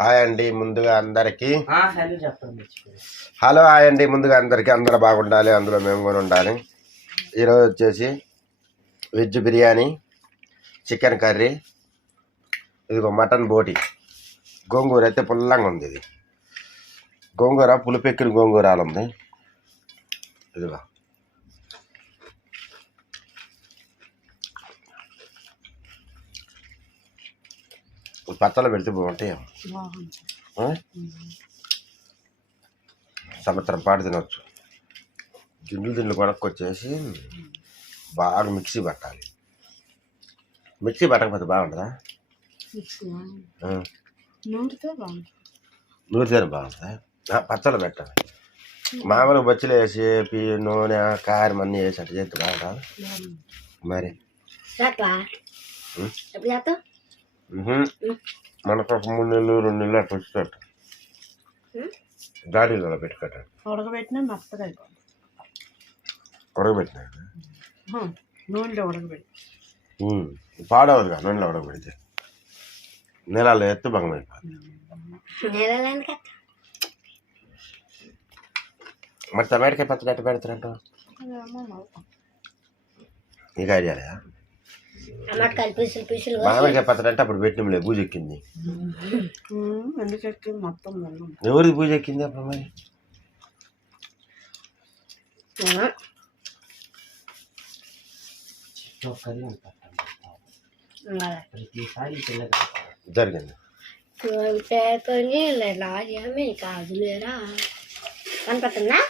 Hi అండి ముందుగా అందరికి హలో హాయ్ అండి ముందుగా అందరికి అందరూ బాగుండాలి, అందులో మేము కూడా ఉండాలి. ఈరోజు వచ్చేసి వెజ్ బిర్యానీ, చికెన్ కర్రీ, ఇదిగో మటన్ బోటి, గోంగూర అయితే పుల్లంగా ఉంది. ఇది గోంగూర పులిపెక్కిన గోంగూర ఉంది. ఇదిగో పచ్చళ్ళు పెడితే బాగుంటాయి. సంవత్సరం పాటు తినవచ్చు. దిండ్లు కొనుక్కొచ్చేసి బాగా మిక్సీ పట్టాలి. మిక్సీ పట్టకపోతే బాగుంటుందా? నూరితేనే బాగుంటుందా? పచ్చళ్ళు పెట్టాలి. మామూలుగా బొచ్చులు వేసి నూనె కారం అన్నీ వేసి అట్లా చేస్తే బాగుంటుందా మరి? మనకు ఒక 3 నెలలు 2 నెలలు అట్లా వచ్చేటట్టు గాడీలలో పెట్టుకోట ఉడకబెట్టినా మెత్తగా అయిపోతుంది. ఉడకబెట్టినా నూనెలో ఉడకబెట్టి పాడవదుగా. నూనెలో ఉడకబెడితే నెలలో ఎత్తు భంగం అయిపోతుంది. మరి టమాటకాయ పచ్చడి ఎట్ట పెడతారంట? నీకు ఐడియా లేదా? మామిడికాయ పచ్చడి అంటే అప్పుడు పెట్టినలే పూజ ఎక్కింది. ఎవరికి పూజ ఎక్కింది అప్పుడు? మరి జరిగింది. కనపడుతుందా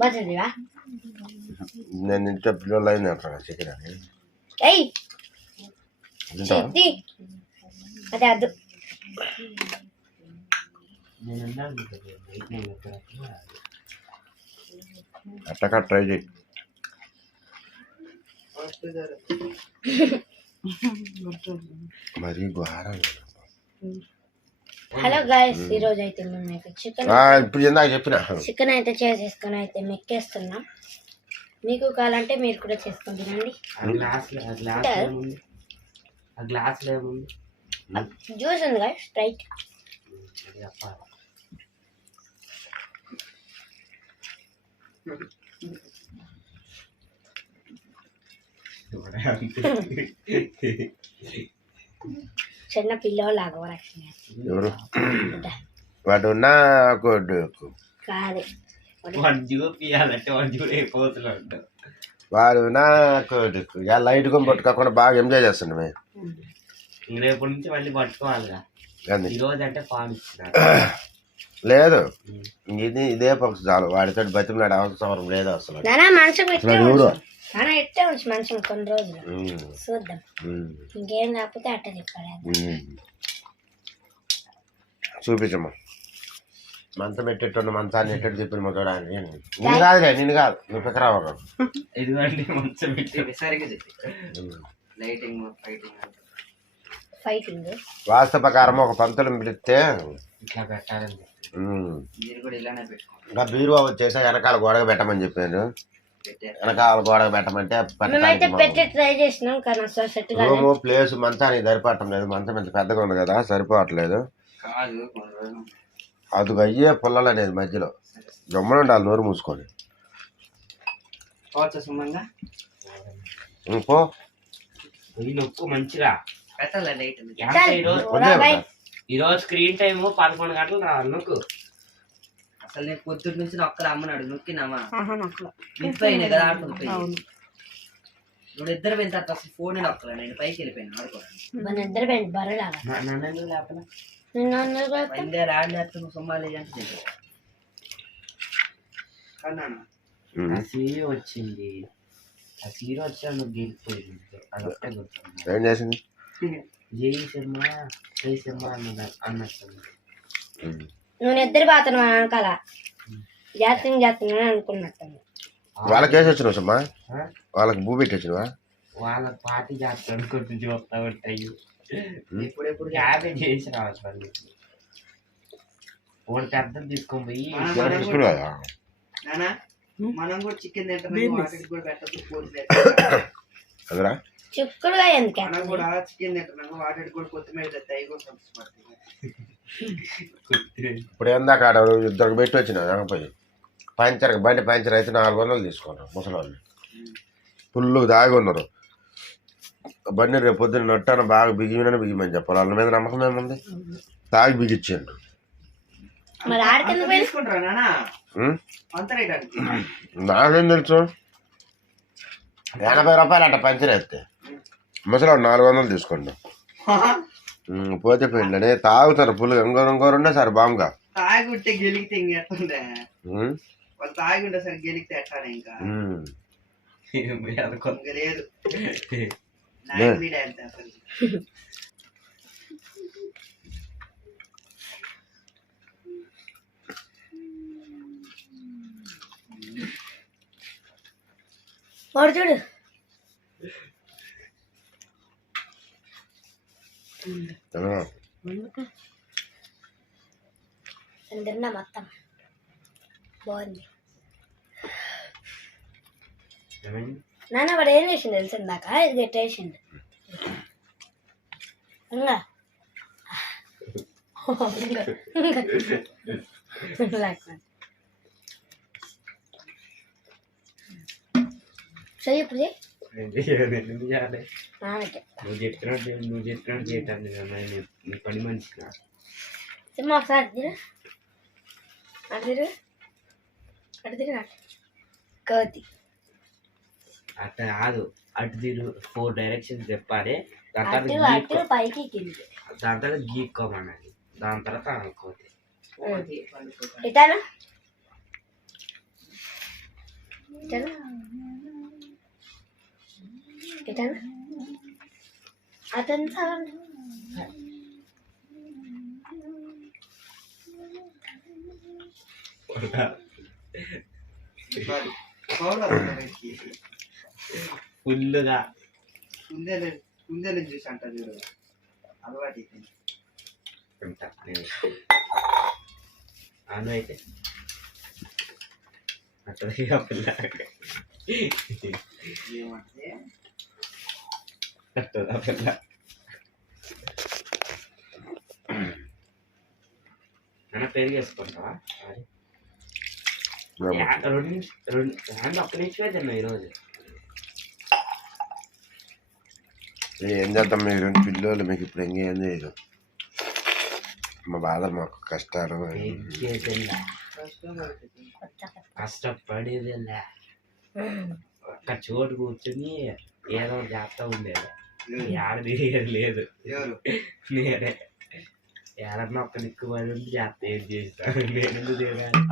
బజదివా? నేను ఇంట్లో పిల్లలు అయింది అంటాను చికెన్ అని. అదే అద్దు అట్టగా ట్రై చేయి. మరి ఘోరం. హలో గైస్, ఈరోజు అయితే మేము చికెన్ ఇప్పుడు ఇందాక చెప్పిన చికెన్ అయితే చేసేసుకొని అయితే మెక్కేస్తున్నాం. మీకు కావాలంటే మీరు కూడా చేసుకొని తినండి. జ్యూస్ ఉంది కదా, స్ప్రైట్. చిన్న పిల్లలాగా ఎవరు వాడు నా కొడుకు కాదు, వాడు నా కొడుకు. ఇక లైట్ గా పట్టుకోకుండా బాగా ఎంజాయ్ చేస్తుండే. రేపటి నుంచి మళ్ళీ పట్టుకోవాలిగా. లేదు ఇదే పక్షి చాలు. వాడితో బతిమలాడే అవసరం లేదు అసలు. మంచిగా కొన్ని రోజులు చూద్దాం. ఇంకేం కాకపోతే అట్ట చెప్పాడు. చూపించమ్మా. మంచం పెట్టేటోళ్ళు మంచాన్ని ఎట్టడు చెప్పిన మా చూడాలి. నిన్ను కాదులే, నిన్ను కాదు, నువ్వు పిక్కరావు. వాస్తు ప్రకారం ఒక పంతులు పిలిస్తే ఇంకా బీరువా వచ్చేసా వెనకాల గోడగా పెట్టమని చెప్పాను. వెనకాల గోడగా పెట్టమంటే రూము ప్లేస్ మంచానికి సరిపడటం లేదు. మంచం ఎంత పెద్దగా ఉంది కదా, సరిపోవట్లేదు. అది అయ్యే పుల్లలు అనేది మధ్యలో గమ్మున ఉండాలి, నోరు మూసుకొని. పో మంచిగా ఈరోజు స్క్రీన్ టైం 11 గంటలు రావాలి. నొక్కు. అసలు నేను పొద్దున్న నుంచి నొక్కలు అమ్మనాడు, నొక్కినామా నింపైనాయి కదా ఆడుకుంటాయి. ఇప్పుడు ఇద్దరు పోయిన తర్వాత అసలు ఫోన్ నొక్కలే. నేను పైకి వెళ్ళిపోయాను ఆడుకోవడానికి. సొమ్మాలి అంటే సీరియో వచ్చింది. ఆ సీరియో వచ్చి నువ్వు గెలిపోయింది. అదొకటే గుర్తుంది. ఏం చేసింది? జై శర్మ జై శర్మ అన్నట్టు. నువ్వు నిద్ర పోతున్నావు అనకాల చేస్తున్నాను అనుకున్నట్టు. వాళ్ళకి వేసి వచ్చినావు సమ్మా? వాళ్ళకి భూ పెట్టి వచ్చినవా? వాళ్ళకి పార్టీ చేస్తాను అనుకుంటు చూస్తా ఉంటాయి. ఇప్పుడెప్పుడు యాభై చేసి రావచ్చు. వాళ్ళు ఒకటి పెద్దలు తీసుకొని పోయి మనం కూడా చికెన్ తింటాం. అదరా చిక్కుడుగా ఎందుకు మనం కూడా చికెన్ తింటున్నాము వాటి కూడా కొత్తిమీర తెస్తే అవి కూడా సంతోషపడుతుంది. ఇప్పుడు ఏందాక ఆడ ఇద్దరికి పెట్టి వచ్చిన పోయి పంచర్ బండి పంచర్ అయితే 400 తీసుకున్నారు ముసలి ఫుల్ దాగి ఉన్నారు. బండి రేపు పొద్దున్న నొట్టాన బాగా బిగిమని చెప్పాలి. వాళ్ళ మీద నమ్మకం ఏముంది? తాగి బిగిచ్చిండు. మరి ఆడికి తీసుకుంటారా నాన్న అంత రేట్ అంటే? నాకేం తెలుసు. 80 రూపాయలు అంట పంచర్ వేస్తే ముసలి 400 తీసుకోండి. పోతే పోయిండి తాగుతారు ఫుల్ ఇంకోరుండే సార్ బామ్గా తాగుంటే గెలిగితే ఇంకెట్టుండే వాళ్ళు తాగుంటే సరే గెలిగితే ఎట్లా ఇంకా లేదు వాడు చూడు తిన్నా మొత్తం బాగుంది. నాన్న వాడు ఏం వేసిండు తెలిసిందాక ఇది గట్టేసిండు ఇంకా చెయ్యి ఇప్పుడు నువ్వు చెప్పినట్టు చేయటాన్ని పని మనిషి సినిమా ఒకసారి అడిదిరు కోతి అట్లా కాదు అటు తీరు 4 డైరెక్షన్స్ చెప్పాలి. అటు పైకి కింది దాని తర్వాత గీక్కోమన్నది దాని తర్వాత అనుకోతే ఇటానా అదంతా ఫుల్గా కుందేలు చూసి అంటారు చూడు అలవాటు అను అయితే అట్లా అన్న పెరుగు వేసుకుంటావా? ఒక్క నిమిషమే తిన్నావు ఈరోజు. ఏం చేద్దాం మీరు పిల్లలు మీకు ఇప్పుడు ఇంకేం చేయదు. మా బాధలు మాకు కష్టాలు కష్టపడేదిలే ఒక్క చోటు కూర్చొని ఏదో చేస్తా ఉండేది. ఏడ తిరిగేది లేదు. నేనే ఏడన్నా ఒక్క దిక్కు పడి ఉండి చేస్తా ఏం చేస్తాను. నేను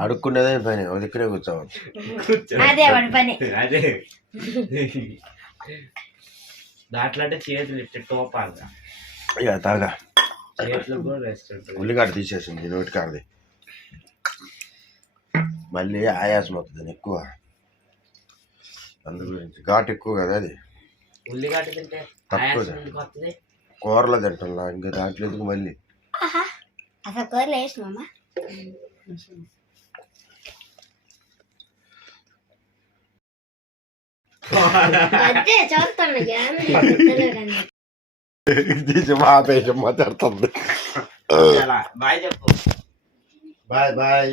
అడుక్కునేదే పని ఒక దిక్కునే కూర్చోవచ్చు. అదే దాంట్లో అంటే చేతులు ఇట్లా టోపాలుగా ఇక తాగా చేతులు కూడా రెస్ట్ ఉంటుంది. ఉల్లిగడ్డ తీసేసింది నోటి కాడది మళ్ళీ ఆయాసం అవుతుంది ఎక్కువ. అందు గురించి ఘాటు ఎక్కువ కదా అది. ఉల్లిగడ్డ తింటే తక్కువ కూరలో తింటున్నా ఇంకా దాంట్లో ఎందుకు మళ్ళీ అసలు కూరలో వేసినామా అదే చూస్తాను తీసి మాపేసి మాట్లాడుతుంది. బాయ్ చెప్పు. Bye bye.